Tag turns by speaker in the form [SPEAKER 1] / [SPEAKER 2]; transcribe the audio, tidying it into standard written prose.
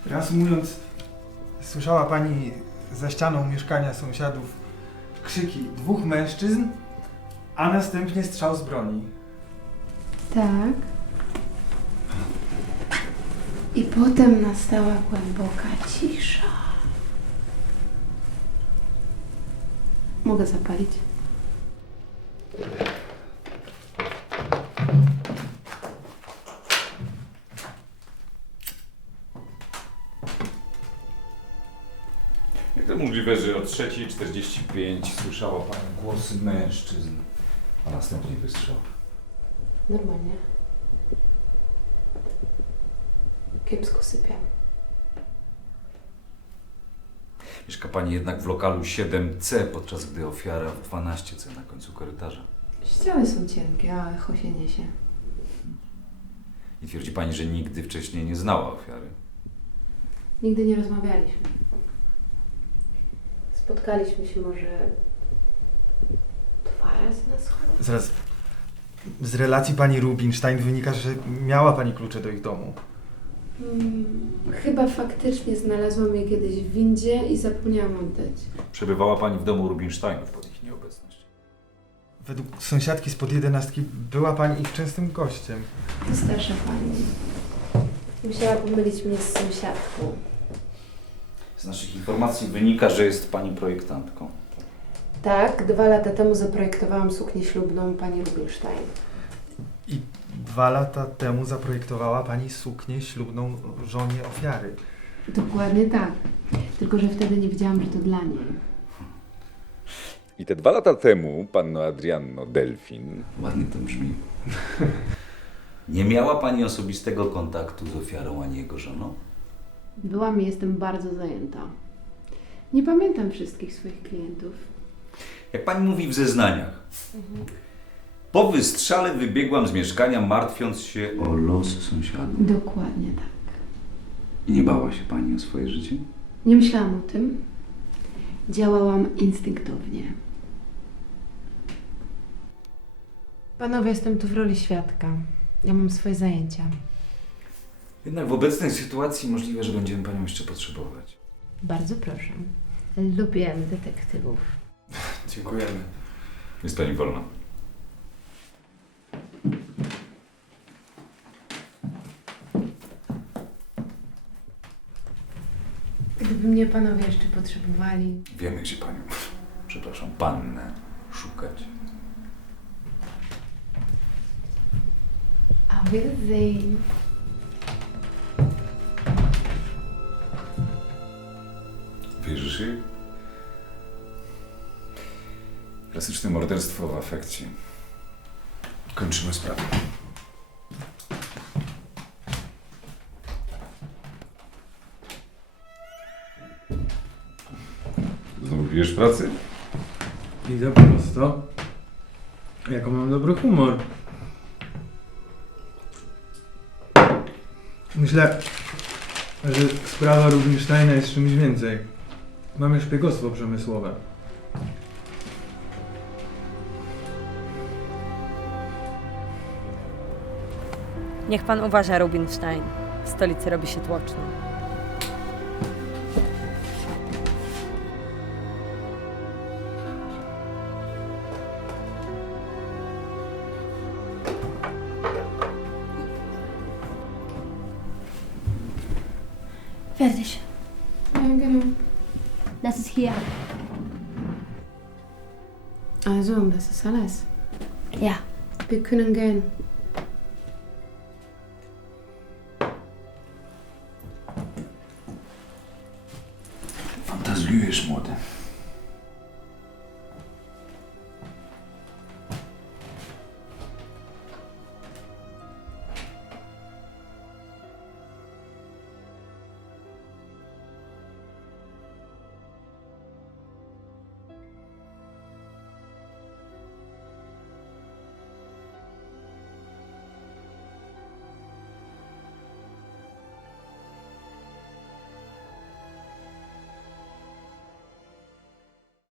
[SPEAKER 1] Reasumując, słyszała pani za ścianą mieszkania sąsiadów krzyki dwóch mężczyzn, a następnie strzał z broni.
[SPEAKER 2] Tak. I potem nastała głęboka cisza. Mogę zapalić?
[SPEAKER 3] Jak to możliwe, że o 3:45 słyszała pani głosy mężczyzn, a następnie wystrzał?
[SPEAKER 2] Normalnie. Kiepsko sypiam.
[SPEAKER 3] Mieszka pani jednak w lokalu 7C, podczas gdy ofiara w 12C na końcu korytarza.
[SPEAKER 2] Ściany są cienkie, a echo się niesie.
[SPEAKER 3] I twierdzi pani, że nigdy wcześniej nie znała ofiary.
[SPEAKER 2] Nigdy nie rozmawialiśmy. Spotkaliśmy się może 2 razy na schodach.
[SPEAKER 1] Zaraz, z relacji pani Rubinstein wynika, że miała pani klucze do ich domu.
[SPEAKER 2] Chyba faktycznie znalazłam je kiedyś w windzie i zapomniałam oddać.
[SPEAKER 3] Przebywała pani w domu Rubinsteinów pod ich nieobecność.
[SPEAKER 1] Według sąsiadki spod 11 była pani ich częstym gościem.
[SPEAKER 2] To starsza pani. Musiała pomylić mnie z sąsiadką.
[SPEAKER 3] Z naszych informacji wynika, że jest pani projektantką.
[SPEAKER 2] Tak, 2 lata temu zaprojektowałam suknię ślubną pani Rubinstein.
[SPEAKER 1] I 2 lata temu zaprojektowała pani suknię ślubną żonie ofiary.
[SPEAKER 2] Dokładnie tak. Tylko, że wtedy nie wiedziałam, że to dla niej.
[SPEAKER 3] I te 2 lata temu panno Adrianno Delfin, ładnie to brzmi, nie miała pani osobistego kontaktu z ofiarą ani jego żoną?
[SPEAKER 2] Byłam i jestem bardzo zajęta. Nie pamiętam wszystkich swoich klientów.
[SPEAKER 3] Jak pani mówi w zeznaniach, po wystrzale wybiegłam z mieszkania, martwiąc się o los sąsiadów.
[SPEAKER 2] Dokładnie tak.
[SPEAKER 3] I nie bała się pani o swoje życie?
[SPEAKER 2] Nie myślałam o tym. Działałam instynktownie. Panowie, jestem tu w roli świadka. Ja mam swoje zajęcia.
[SPEAKER 3] Jednak w obecnej sytuacji możliwe, że będziemy panią jeszcze potrzebować.
[SPEAKER 2] Bardzo proszę. Lubię detektywów.
[SPEAKER 1] Dziękujemy.
[SPEAKER 3] Jest pani wolna.
[SPEAKER 2] Gdyby mnie panowie jeszcze potrzebowali.
[SPEAKER 3] Wiemy, gdzie panią, przepraszam, pannę szukać.
[SPEAKER 2] Auf Wiedersehen.
[SPEAKER 3] Wierzysz jej? Klasyczne morderstwo w afekcie. Kończymy sprawę. Znowu bierzesz pracy?
[SPEAKER 1] Idę prosto. Jako mam dobry humor. Myślę, że sprawa Rubinsteina jest czymś więcej. Mamy szpiegostwo przemysłowe.
[SPEAKER 4] Niech pan uważa, Rubinstein. W stolicy robi się tłoczno.
[SPEAKER 5] Fertig.
[SPEAKER 2] Ja, genau.
[SPEAKER 5] Das ist hier.
[SPEAKER 2] Also, das ist alles.
[SPEAKER 5] Ja.
[SPEAKER 2] Wir können gehen.
[SPEAKER 3] Fantazjujesz, młody.